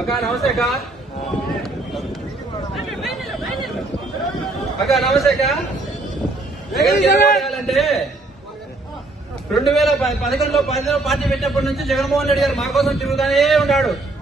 అక్కా నమస్తే అక్కా. అక్కా నమస్తే అక్కా. జగన్కి రెండు వేల పదకొండులో పదిలో పార్టీ పెట్టినప్పటి నుంచి జగన్మోహన్ రెడ్డి గారు మా కోసం తిరుగుతానే ఉన్నాడు.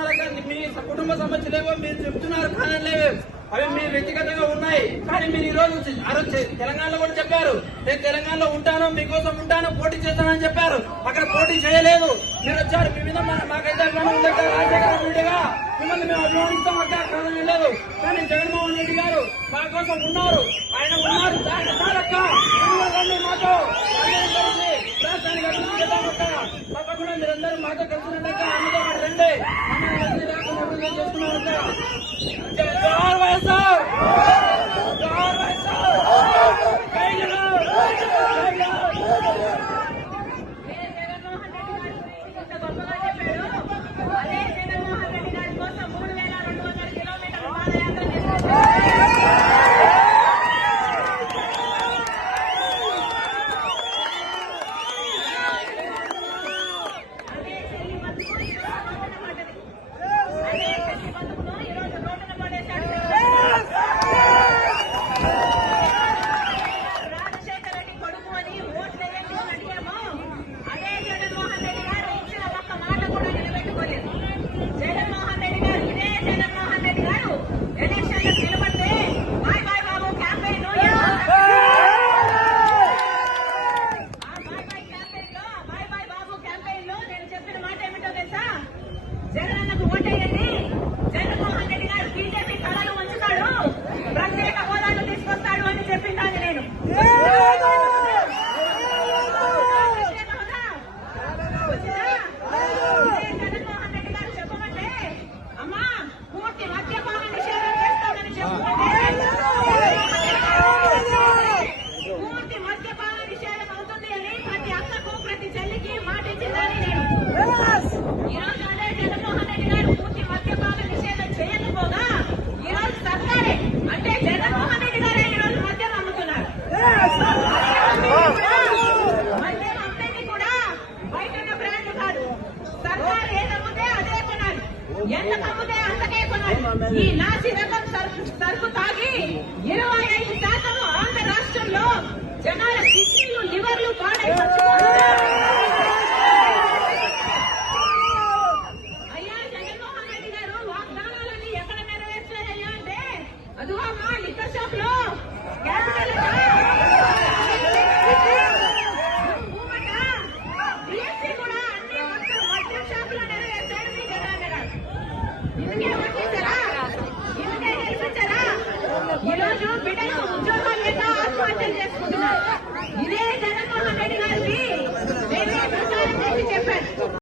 కానీ మీ కుటుంబ సమస్యలేవో మీరు చెప్తున్నారు కానీ లేవే అవి మీ వ్యక్తిగతంగా ఉన్నాయి. కానీ మీరు ఈ రోజు ఆ రోజు తెలంగాణలో కూడా చెప్పారు. నేను తెలంగాణలో ఉంటాను మీకోసం ఉంటాను పోటీ చేస్తానని చెప్పారు. అక్కడ పోటీ చేయలేదు. మీరు వచ్చారు. మీ మీద మాకైతే రాజశేఖర రెడ్డిగా మిమ్మల్ని మేము అభిమానిస్తాం అక్క లేదు. కానీ జగన్మోహన్ రెడ్డి గారు మా కోసం ఉన్నారు. ఆయన ఉన్నారు. దాని చాలక్క మాతో. రాష్ట్రానికి తప్పకుండా మీరందరూ మాతో కలిసి ఎంత కమ్మితే అంతకే కొనాలి ఈ నాసి రకం సరుకు తాగి ఇరవై ఐదు శాతం ఆంధ్ర రాష్ట్రంలో జనాల కిడ్నీలు లివర్లు పాడై ఎక్కడ నెరవేర్చారయ్యా అంటే అదువా మా లిక్కర్ షాప్లో తల్లిదండ్రులు చెప్పారు.